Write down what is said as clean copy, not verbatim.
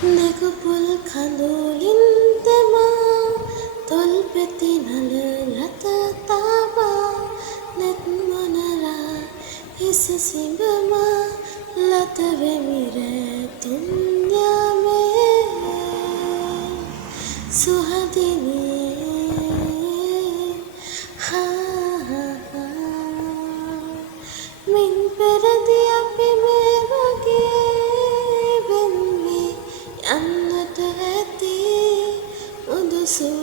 නැගපුල් කඳුලින් තමා තොල් පෙති නල ලත තාබා නෙත් මොනරා හිස සිඹමා ලත වෙමිර තුන්යාමේ සුහදිනේ මින් පෙරදි අපි මේ වගේ වෙන්නේ යන්නට ඇති උදුසු